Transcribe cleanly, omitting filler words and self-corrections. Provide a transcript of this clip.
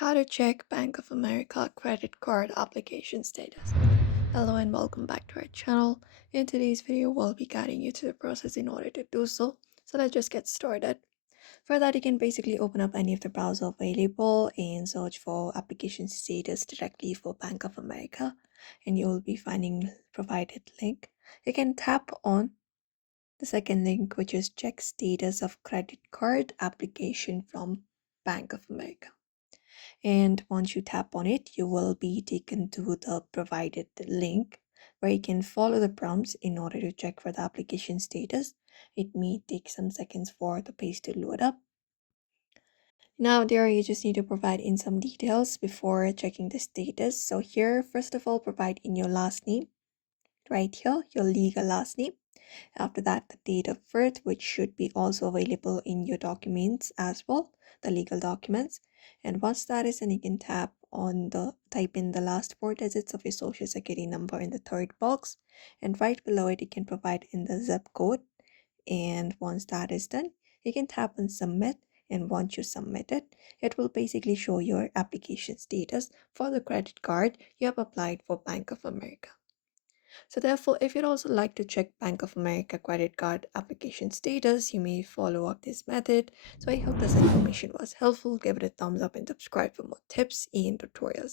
How to check Bank of America credit card application status. Hello and welcome back to our channel. In today's video, we'll be guiding you to the process in order to do so. So let's just get started. For that, you can basically open up any of the browser available and search for application status directly for Bank of America, and you will be finding provided link. You can tap on the second link, which is check status of credit card application from Bank of America. And once you tap on it, you will be taken to the provided link where you can follow the prompts in order to check for the application status. It may take some seconds for the page to load up. Now there you just need to provide in some details before checking the status. So here, first of all, provide in your last name. Right here, your legal last name. After that, the date of birth, which should be also available in your documents as well, the legal documents. And once that is, then you can type in the last four digits of your social security number in the third box. And right below it, you can provide in the zip code. And once that is done, you can tap on submit. And once you submit it, it will basically show your application status for the credit card you have applied for Bank of America. So therefore, if you'd also like to check Bank of America credit card application status, you may follow up this method. So I hope this information was helpful. Give it a thumbs up and subscribe for more tips and tutorials.